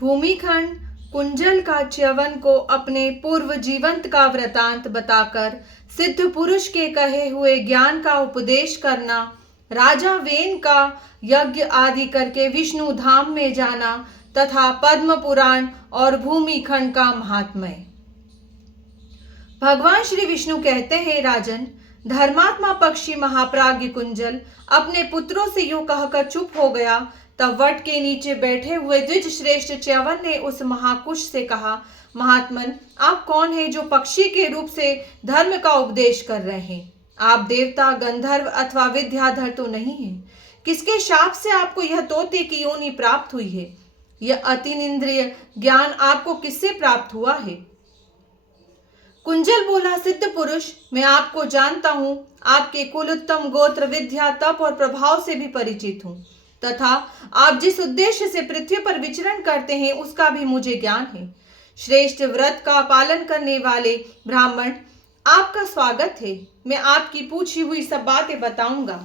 भूमिखंड कुंजल का च्यवन को अपने पूर्व जीवंत का वृतांत बताकर सिद्ध पुरुष के कहे हुए ज्ञान का उपदेश करना, राजा वेन का यज्ञ आदि करके विष्णु धाम में जाना तथा पद्म पुराण और भूमिखंड का महात्म्य। भगवान श्री विष्णु कहते हैं, राजन, धर्मात्मा पक्षी महाप्राज्ञ कुंजल अपने पुत्रों से यूं कहकर चुप हो गया। तब वट के नीचे बैठे हुए द्विज श्रेष्ठ च्यवन ने उस महाकुश से कहा, महात्मन, आप कौन हैं जो पक्षी के रूप से धर्म का उपदेश कर रहे हैं? आप देवता, गंधर्व अथवा विद्याधर तो नहीं हैं। किसके शाप से आपको यह तोते की योनि प्राप्त हुई है? यह अतीन्द्रिय ज्ञान आपको किससे प्राप्त हुआ है? कुंजल बोला, सिद्ध पुरुष, मैं आपको जानता हूं। आपके कुल, उत्तम गोत्र, विद्या, तप और प्रभाव से भी परिचित हूं तथा आप जिस उद्देश्य से पृथ्वी पर विचरण करते हैं उसका भी मुझे ज्ञान है। श्रेष्ठ व्रत का पालन करने वाले ब्राह्मण, आपका स्वागत है। मैं आपकी पूछी हुई सब बातें बताऊंगा।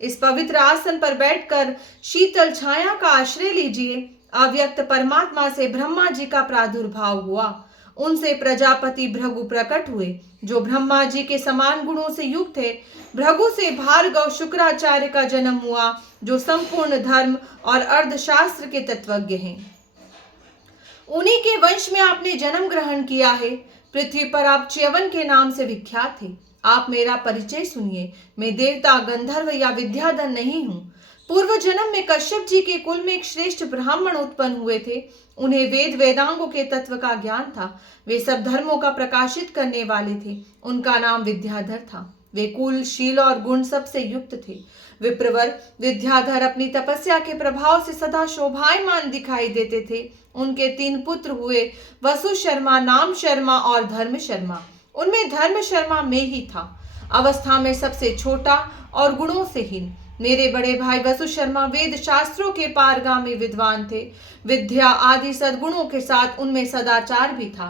इस पवित्र आसन पर बैठकर शीतल छाया का आश्रय लीजिए। अव्यक्त परमात्मा से ब्रह्मा जी का प्रादुर्भाव हुआ। उनसे प्रजापति भृगु प्रकट हुए, जो ब्रह्मा जी के समान गुणों से युक्त है। भृगु से भार्गव शुक्राचार्य का जन्म हुआ, जो संपूर्ण धर्म और अर्थशास्त्र के तत्वज्ञ हैं। उन्हीं के वंश में आपने जन्म ग्रहण किया है। पृथ्वी पर आप च्यवन के नाम से विख्यात हैं। आप मेरा परिचय सुनिए। मैं देवता, गंधर्व या विद्याधर नहीं हूँ। पूर्व जन्म में कश्यप जी के कुल में एक श्रेष्ठ ब्राह्मण उत्पन्न हुए थे। उन्हें वेद वेदांगों के तत्व का ज्ञान था। वे सब धर्मों का प्रकाशित करने वाले थे। उनका नाम विद्याधर था। वे कुल, शील और गुण सबसे युक्त थे। विप्रवर विद्याधर अपनी तपस्या के प्रभाव से सदा शोभायमान दिखाई देते थे। उनके 3 पुत्र हुए, वसु शर्मा, नाम शर्मा और धर्म शर्मा। उनमें धर्म शर्मा में ही था, अवस्था में सबसे छोटा और गुणों से हीन। मेरे बड़े भाई वसु शर्मा वेद शास्त्रों के पारगामी विद्वान थे। विद्या आदि सद्गुणों के साथ उनमें सदाचार भी था।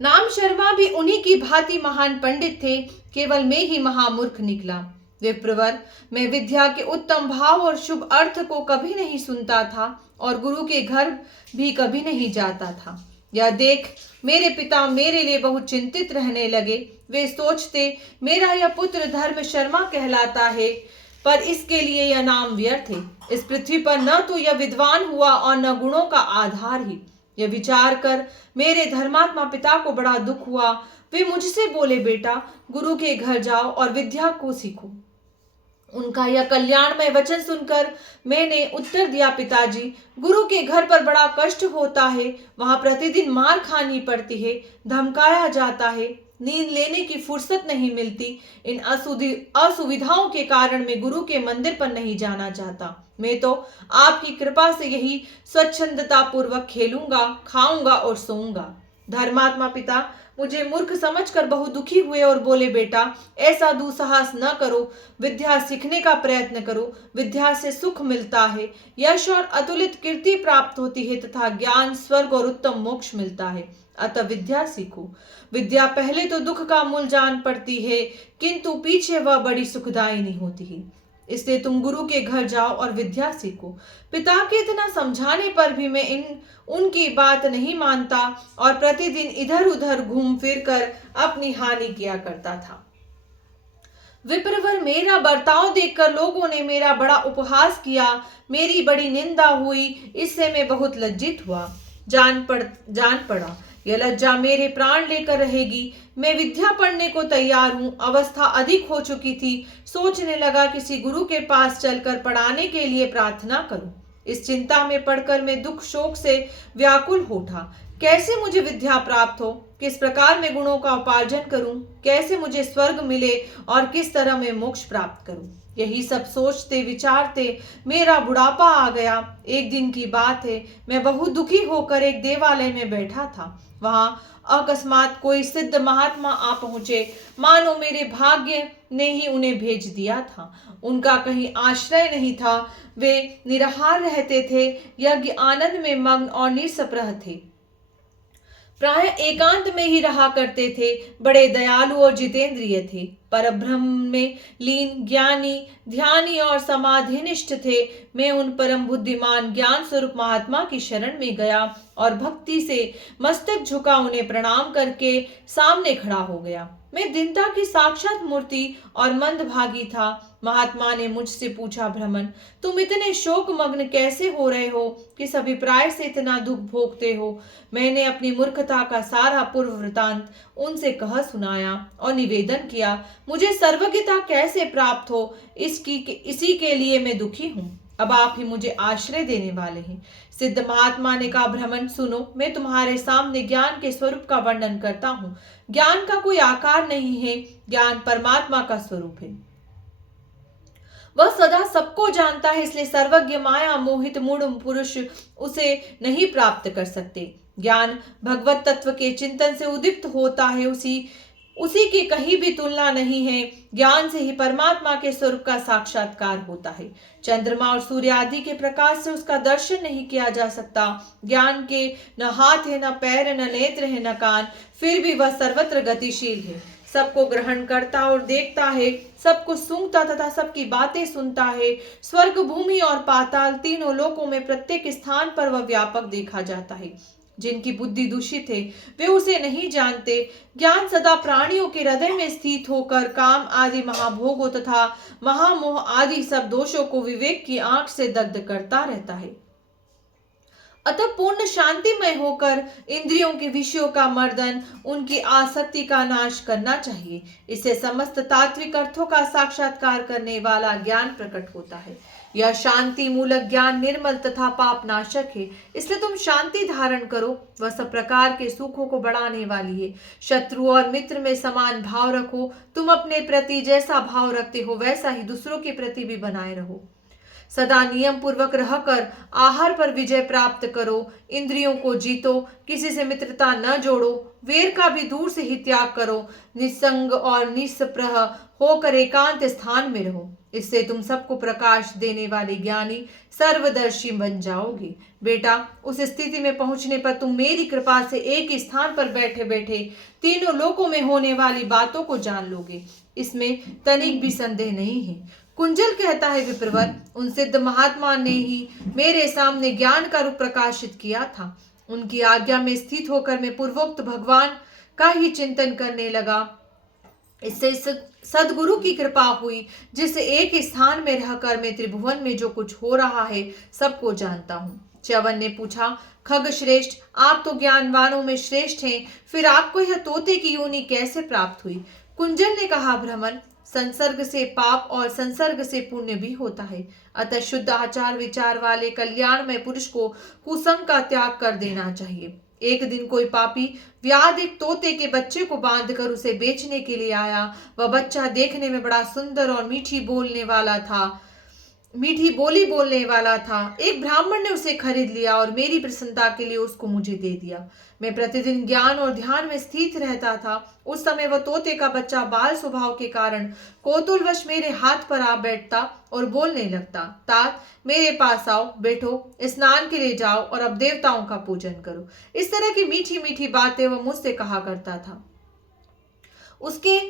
नाम शर्मा भी उन्हीं की भांति महान पंडित थे। केवल मैं ही महामूर्ख निकला। विप्रवर, मैं विद्या के उत्तम भाव और शुभ अर्थ को कभी नहीं सुनता था और गुरु के घर भी कभी नहीं जाता था। यह देख मेरे पिता मेरे लिए बहुत चिंतित रहने लगे। वे सोचते, मेरा यह पुत्र धर्म शर्मा कहलाता है, पर इसके लिए यह नाम व्यर्थ है। इस पृथ्वी पर न तो यह विद्वान हुआ और न गुणों का आधार ही। यह विचार कर मेरे धर्मात्मा पिता को बड़ा दुख हुआ। वे मुझसे बोले, बेटा, गुरु के घर जाओ और विद्या को सीखो। उनका यह कल्याणमय वचन सुनकर मैंने उत्तर दिया, पिताजी, गुरु के घर पर बड़ा कष्ट होता है। वहां प्रतिदिन मार खानी पड़ती है, धमकाया जाता है, नींद लेने की फुर्सत नहीं मिलती। इन असुविधाओं के कारण मैं गुरु के मंदिर पर नहीं जाना चाहता। मैं तो आपकी कृपा से यही स्वच्छंदता पूर्वक खेलूंगा, खाऊंगा और सोऊंगा। धर्मात्मा पिता मुझे मूर्ख समझकर बहुत दुखी हुए और बोले, बेटा, ऐसा दुस्साहस न करो। विद्या सीखने का प्रयत्न करो। विद्या से सुख मिलता है, यश और अतुलित कीर्ति प्राप्त होती है तथा ज्ञान, स्वर्ग और उत्तम मोक्ष मिलता है। अतः विद्या सीखो। विद्या पहले तो दुख का मूल जान पड़ती है, किंतु पीछे वह बड़ी सुखदायिनी होती है। इसलिए तुम गुरु के घर जाओ और विद्या सीखो। पिता के इतना समझाने पर भी मैं उनकी बात नहीं मानता और प्रतिदिन इधर उधर घूम फिर कर अपनी हानि किया करता था। विप्रवर, मेरा बर्ताव देखकर लोगों ने मेरा बड़ा उपहास किया, मेरी बड़ी निंदा हुई। इससे मैं बहुत लज्जित हुआ। जान पड़ा यह लज्जा मेरे प्राण लेकर रहेगी। मैं विद्या पढ़ने को तैयार हूँ। अवस्था अधिक हो चुकी थी। सोचने लगा किसी गुरु के पास चलकर पढ़ाने के लिए प्रार्थना करूं। इस चिंता में पढ़कर मैं दुख शोक से व्याकुल हो उठा। कैसे मुझे विद्या प्राप्त हो, किस प्रकार मैं गुणों का उपार्जन करूं, कैसे मुझे स्वर्ग मिले और किस तरह मैं मोक्ष प्राप्त करूं। यही सब सोचते विचारते मेरा बुढ़ापा आ गया। एक दिन की बात है, मैं बहुत दुखी होकर एक देवालय में बैठा था। वहां अकस्मात कोई सिद्ध महात्मा आ पहुंचे, मानो मेरे भाग्य ने ही उन्हें भेज दिया था। उनका कहीं आश्रय नहीं था। वे निराहार रहते थे, यज्ञ आनंद में मग्न और निस्पृह थे। प्राय एकांत में ही रहा करते थे, बड़े दयालु और जितेंद्रिय थे, परब्रह्म में लीन, ज्ञानी, ध्यानी और समाधिनिष्ठ थे। मैं उन परम बुद्धिमान ज्ञान स्वरूप महात्मा की शरण में गया और भक्ति से मस्तक झुका उन्हें प्रणाम करके सामने खड़ा हो गया। मैं दीनता की साक्षात मूर्ति और मंदभागी था। महात्मा ने मुझसे पूछा, भ्रमण, तुम इतने शोक मग्न कैसे हो रहे हो, किस अभिप्राय से इतना दुख भोगते हो? मैंने अपनी मूर्खता का सारा पूर्व वृतांत उनसे कह सुनाया और निवेदन किया, मुझे सर्वज्ञता कैसे प्राप्त हो, इसी के लिए मैं दुखी हूँ। अब आप ही मुझे आश्रय देने वाले हैं। सिद्ध महात्मा ने कहा, भ्रमण सुनो, मैं तुम्हारे सामने ज्ञान के स्वरूप का वर्णन करता हूँ। ज्ञान का कोई आकार नहीं है, ज्ञान परमात्मा का स्वरूप है। वह सदा सबको जानता है, इसलिए सर्वज्ञ माया मोहित मूढ़ पुरुष उसे नहीं प्राप्त कर सकते। ज्ञान भगवत तत्व के चिंतन से उद्दीप्त होता है, उसी की कहीं भी तुलना नहीं है। ज्ञान से ही परमात्मा के स्वरूप का साक्षात्कार होता है। चंद्रमा और सूर्य आदि के प्रकाश से उसका दर्शन नहीं किया जा सकता। ज्ञान के न हाथ है, न पैर, न नेत्र है, न कान, फिर भी वह सर्वत्र गतिशील है, सबको ग्रहण करता और देखता है, सबको सूंघता तथा सबकी बातें सुनता है। स्वर्ग, भूमि और पाताल तीनों लोकों में प्रत्येक स्थान पर वह व्यापक देखा जाता है। जिनकी बुद्धि दूषित है वे उसे नहीं जानते। ज्ञान सदा प्राणियों के हृदय में स्थित होकर काम आदि महाभोगों तथा महामोह आदि सब दोषों को विवेक की आंख से दग्ध करता रहता है। अतः पूर्ण शांतिमय होकर इंद्रियों के विषयों का मर्दन, उनकी आसक्ति का नाश करना चाहिए। इससे समस्त तात्विक अर्थों का साक्षात्कार करने वाला ज्ञान प्रकट होता है। यह शांति मूलक ज्ञान निर्मल तथा पाप नाशक है, इसलिए तुम शांति धारण करो। वह सब प्रकार के सुखों को बढ़ाने वाली है। शत्रु और मित्र में समान भाव रखो। तुम अपने प्रति जैसा भाव रखते हो वैसा ही दूसरों के प्रति भी बनाए रहो। सदा नियम पूर्वक रहकर आहार पर विजय प्राप्त करो। इंद्रियों को जीतो, किसी से मित्रता न जोड़ो, वेर का भी दूर से ही त्याग करो। निसंग और निस्पृह होकर एकांत स्थान में रहो। इससे तुम सबको प्रकाश देने वाले ज्ञानी सर्वदर्शी बन जाओगे। बेटा, उस स्थिति में पहुंचने पर तुम मेरी कृपा से एक ही स्थान पर बैठे बैठे तीनों लोकों में होने वाली बातों को जान लोगे, इसमें तनिक भी संदेह नहीं है। कुंजल कहता है, विप्रवर, उन सिद्ध महात्मा ने ही मेरे सामने ज्ञान का रूप प्रकाशित किया था। उनकी आज्ञा में स्थित होकर मैं पूर्वोक्त भगवान का ही चिंतन करने लगा। इससे सदगुरु की कृपा हुई, जिससे एक स्थान में रहकर मैं त्रिभुवन में जो कुछ हो रहा है सबको जानता हूँ। च्यवन ने पूछा, खग श्रेष्ठ, आप तो ज्ञानवानों में श्रेष्ठ हैं, फिर आपको यह तोते की योनि कैसे प्राप्त हुई? कुंजल ने कहा, भ्रमण, संसर्ग से पाप और संसर्ग से पुण्य भी होता है। अतः शुद्ध आचार विचार वाले कल्याणमय पुरुष को कुसंग का त्याग कर देना चाहिए। एक दिन कोई पापी व्याध एक तोते के बच्चे को बांधकर उसे बेचने के लिए आया। वह बच्चा देखने में बड़ा सुंदर और मीठी बोली बोलने वाला था। एक ब्राह्मण ने उसे खरीद लिया और मेरी प्रसन्नता के लिए उसको मुझे दे दिया। मैं प्रतिदिन ज्ञान और ध्यान में स्थित रहता था। उस समय वह तोते का बच्चा बाल स्वभाव के कारण कौतूहलवश मेरे हाथ पर आ बैठता और बोलने लगता, तात, मेरे पास आओ, बैठो, स्नान के लिए जाओ और अब देवताओं का पूजन करो। इस तरह की मीठी मीठी बातें वह मुझसे कहा करता था। उसके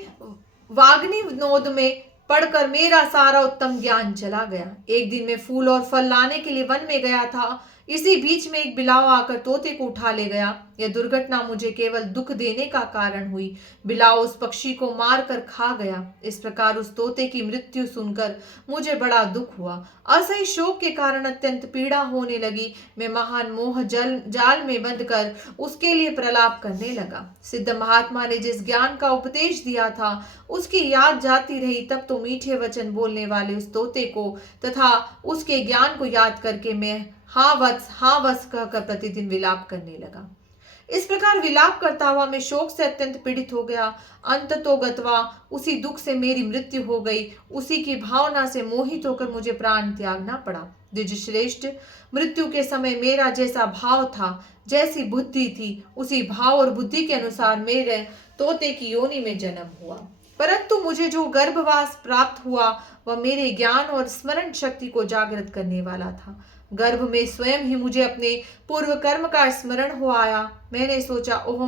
वाग्नी नोद में पढ़कर मेरा सारा उत्तम ज्ञान चला गया। एक दिन मैं फूल और फल लाने के लिए वन में गया था। इसी बीच में एक बिलाव आकर तोते को उठा ले गया। यह दुर्घटना मुझे केवल दुख देने का कारण हुई। बिलाव उस पक्षी को मार कर खा गया। इस प्रकार उस तोते की मृत्यु सुनकर मुझे बड़ा दुख हुआ। असह्य शोक के कारण अत्यंत पीड़ा होने लगी। मैं महान मोह जाल में बंध कर उसके लिए प्रलाप करने लगा। सिद्ध महात्मा ने जिस ज्ञान का उपदेश दिया था उसकी याद जाती रही। तब तो मीठे वचन बोलने वाले उस तोते को तथा उसके ज्ञान को याद करके मैं हाँ वत्स कहकर प्रतिदिन विलाप करने लगा। इस प्रकार विलाप करता हुआ मैं शोक से अत्यंत पीड़ित हो गया। अंततोगत्वा उसी दुख से मेरी मृत्यु हो गई। उसी की भावना से मोहित होकर मुझे प्राण त्यागना पड़ा। द्विज श्रेष्ठ, मृत्यु के समय मेरा जैसा भाव था, जैसी बुद्धि थी, उसी भाव और बुद्धि के अनुसार मेरे तोते की योनि में जन्म हुआ। परंतु मुझे जो गर्भवास प्राप्त हुआ वह मेरे ज्ञान और स्मरण शक्ति को जागृत करने वाला था। गर्भ में स्वयं ही मुझे अपने पूर्व कर्म का स्मरण हो आया। मैंने सोचा, ओह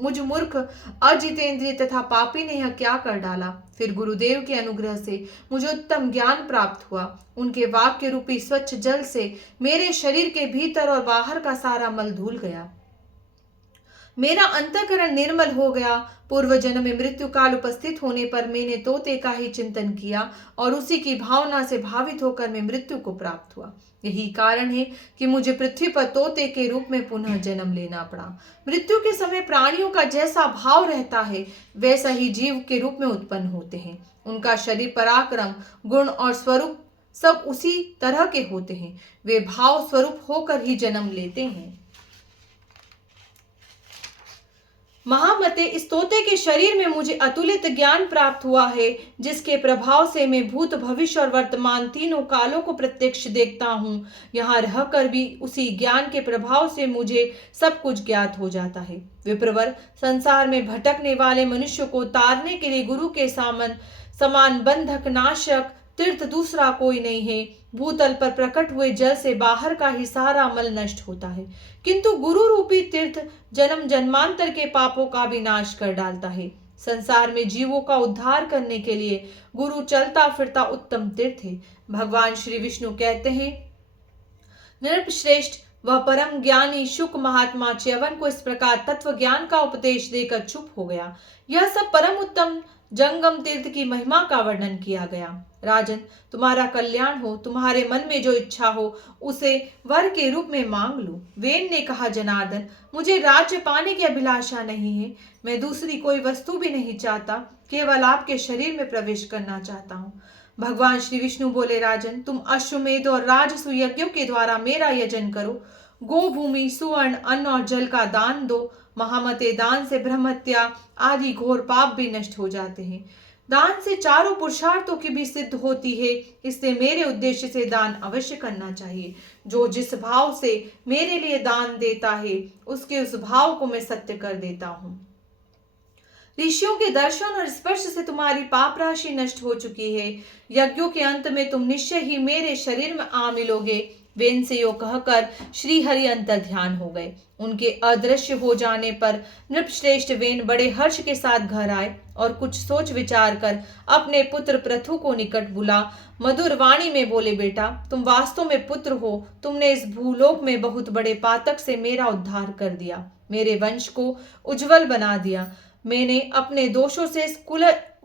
मुझ मूर्ख, अजितेंद्रिय तथा पापी ने यह क्या कर डाला। फिर गुरुदेव के अनुग्रह से मुझे उत्तम ज्ञान प्राप्त हुआ। उनके वाक्य रूपी स्वच्छ जल से मेरे शरीर के भीतर और बाहर का सारा मल धुल गया। मेरा अंतःकरण निर्मल हो गया। पूर्व जन्म में मृत्यु काल उपस्थित होने पर मैंने तोते का ही चिंतन किया और उसी की भावना से भावित होकर मैं मृत्यु को प्राप्त हुआ। यही कारण है कि मुझे पृथ्वी पर तोते के रूप में पुनः जन्म लेना पड़ा। मृत्यु के समय प्राणियों का जैसा भाव रहता है, वैसा ही जीव के रूप में उत्पन्न होते हैं। उनका शरीर, पराक्रम, गुण और स्वरूप सब उसी तरह के होते हैं। वे भाव स्वरूप होकर ही जन्म लेते हैं। महामते, इस तोते के शरीर में मुझे अतुलित ज्ञान प्राप्त हुआ है, जिसके प्रभाव से मैं भूत, भविष्य और वर्तमान तीनों कालों को प्रत्यक्ष देखता हूँ। यहाँ रहकर भी उसी ज्ञान के प्रभाव से मुझे सब कुछ ज्ञात हो जाता है। विप्रवर, संसार में भटकने वाले मनुष्य को तारने के लिए गुरु के समान बंधक नाशक तीर्थ दूसरा कोई नहीं है। भूतल पर प्रकट हुए जल से बाहर का ही सारा मल नष्ट होता है, किंतु गुरु रूपी तीर्थ जन्म जन्मांतर के पापों का भी नाश कर डालता है। संसार में जीवों का उद्धार करने के लिए गुरु चलता फिरता उत्तम तीर्थ है। भगवान श्री विष्णु कहते हैं, नृपश्रेष्ठ, वह परम ज्ञानी शुक महात्मा च्यवन को इस प्रकार तत्व ज्ञान का उपदेश देकर चुप हो गया। यह सब परम उत्तम जंगम तीर्थ की महिमा का वर्णन किया गया। राजन, तुम्हारा कल्याण हो, तुम्हारे मन में जो इच्छा हो उसे वर के रूप में मांग लो। वेन ने कहा, जनार्दन, मुझे राज्य पाने की अभिलाषा नहीं है। मैं दूसरी कोई वस्तु भी नहीं चाहता, केवल आपके शरीर में प्रवेश करना चाहता हूँ। भगवान श्री विष्णु बोले, राजन, तुम अश्वमेध और राजसु यज्ञों के द्वारा मेरा यजन करो। गो, भूमि, सुवर्ण, अन्न और जल का दान दो। महामते, दान से ब्रह्महत्या आदि घोर पाप भी नष्ट हो जाते हैं। दान से चारों पुरुषार्थों की भी सिद्ध होती है, इसलिए मेरे उद्देश्य से दान अवश्य करना चाहिए। जो जिस भाव से मेरे लिए दान देता है, उसके उस भाव को मैं सत्य कर देता हूँ। ऋषियों के दर्शन और स्पर्श से तुम्हारी पाप राशि नष्ट हो चुकी है। यज्ञों के अंत में तुम निश्चय ही मेरे शरीर में आ मिलोगे। वेन से यो कहकर श्री हरि अंतर ध्यान हो गए। उनके अदृश्य हो जाने पर नृपश्रेष्ठ वेन बड़े हर्ष के साथ घर आए और कुछ सोच विचार कर अपने पुत्र पृथु को निकट बुला मधुर वाणी में बोले, बेटा, तुम वास्तव में पुत्र हो। तुमने इस भूलोक में बहुत बड़े पातक से मेरा उद्धार कर दिया, मेरे वंश को उज्जवल बना दिया। मैंने अपने दोषों से इस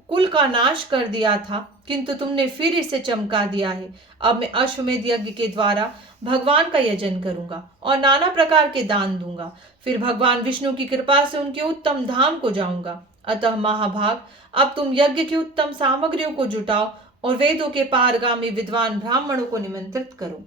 कुल का नाश कर दिया था, किंतु तुमने फिर इसे चमका दिया है। अब मैं अश्वमेध यज्ञ के द्वारा भगवान का यजन करूंगा और नाना प्रकार के दान दूंगा। फिर भगवान विष्णु की कृपा से उनके उत्तम धाम को जाऊंगा। अतः महाभाग, अब तुम यज्ञ की उत्तम सामग्रियों को जुटाओ और वेदों के पारगामी विद्वान ब्राह्मणों को निमंत्रित करो।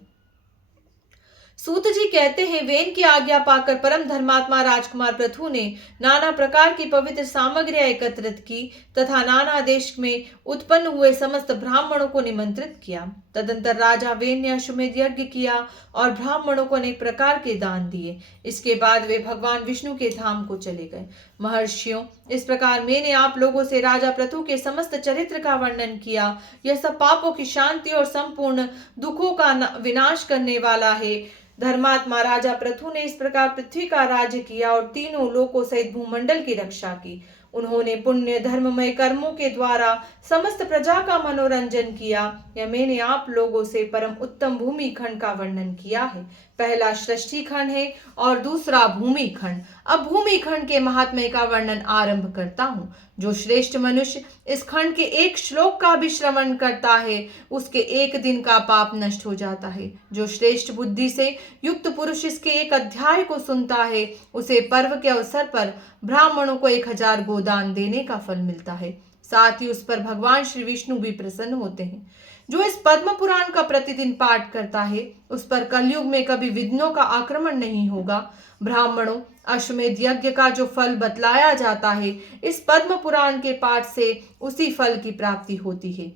सूत जी कहते हैं, वेन की आज्ञा पाकर परम धर्मात्मा राजकुमार पृथु ने नाना प्रकार की पवित्र सामग्रियां एकत्रित की तथा नाना देश में उत्पन्न हुए समस्त ब्राह्मणों को निमंत्रित किया। तदंतर राजा वेन ने अश्वमेध यज्ञ किया और ब्राह्मणों को अनेक प्रकार के दान दिए। इसके बाद वे भगवान विष्णु के धाम को चले गए। महर्षियों, इस प्रकार मैंने आप लोगों से राजा पृथु के समस्त चरित्र का वर्णन किया। यह सब पापों की शांति और संपूर्ण दुखों का विनाश करने वाला है। धर्मात्मा राजा पृथु ने इस प्रकार पृथ्वी का राज्य किया और तीनों लोकों सहित भूमंडल की रक्षा की। उन्होंने पुण्य धर्ममय कर्मों के द्वारा समस्त प्रजा का मनोरंजन किया। यह मैंने आप लोगों से परम उत्तम भूमि खंड का वर्णन किया है। पहला सृष्टि खंड है और दूसरा भूमि खंड। अब भूमि खंड के महात्म्य का वर्णन आरंभ करता हूँ। जो श्रेष्ठ मनुष्य इस खंड के एक श्लोक का भी श्रवण करता है, उसके एक दिन का पाप नष्ट हो जाता है। जो श्रेष्ठ बुद्धि से युक्त पुरुष इसके एक अध्याय को सुनता है, उसे पर्व के अवसर पर ब्राह्मणों को 1000 गोदान देने का फल मिलता है। साथ ही उस पर भगवान श्री विष्णु भी प्रसन्न होते हैं। जो इस पद्म पुराण का प्रतिदिन पाठ करता है, उस पर कलयुग में कभी विघ्नों का आक्रमण नहीं होगा। ब्राह्मणों, अश्वमेध यज्ञ का जो फल बतलाया जाता है, इस पद्म पुराण के पाठ से उसी फल की प्राप्ति होती है।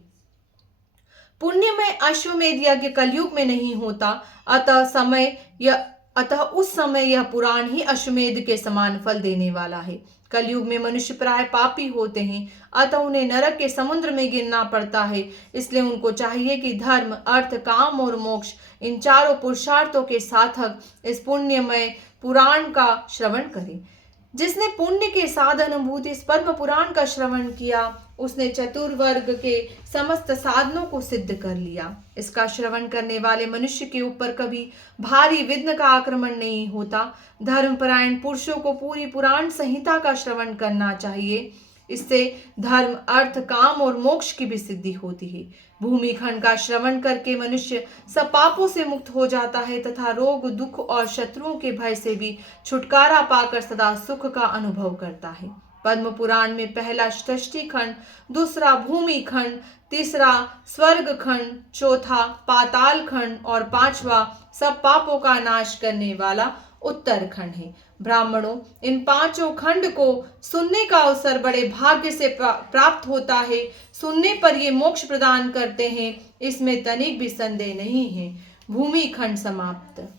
पुण्यमय अश्वमेध यज्ञ कलयुग में नहीं होता, अतः उस समय यह पुराण ही अश्वमेध के समान फल देने वाला है। कलयुग में मनुष्य प्राय पापी होते हैं, अतः उन्हें नरक के समुद्र में गिरना पड़ता है। इसलिए उनको चाहिए कि धर्म, अर्थ, काम और मोक्ष, इन चारों पुरुषार्थों के साधक इस पुण्यमय पुराण का श्रवण करें। जिसने पुण्य के साधन अनुभूत इस परम पुराण का श्रवण किया, उसने चतुर्वर्ग के समस्त साधनों को सिद्ध कर लिया। इसका श्रवण करने वाले मनुष्य के ऊपर कभी भारी विघ्न का आक्रमण नहीं होता। धर्मपरायण पुरुषों को पूरी पुराण संहिता का श्रवण करना चाहिए। इससे धर्म, अर्थ, काम और मोक्ष की भी सिद्धि होती है। भूमिखंड का श्रवण करके मनुष्य सब पापों से मुक्त हो जाता है तथा रोग, दुख और शत्रुओं के भय से भी छुटकारा पाकर सदा सुख का अनुभव करता है। पद्म पुराण में पहला सृष्टि खंड, दूसरा भूमि खंड, तीसरा स्वर्ग खंड, चौथा पाताल खंड और पांचवा सब पापों का नाश करने वाला उत्तरखंड है। ब्राह्मणों, इन पांचों खंड को सुनने का अवसर बड़े भाग्य से प्राप्त होता है। सुनने पर ये मोक्ष प्रदान करते हैं, इसमें तनिक भी संदेह नहीं है। भूमि खंड समाप्त।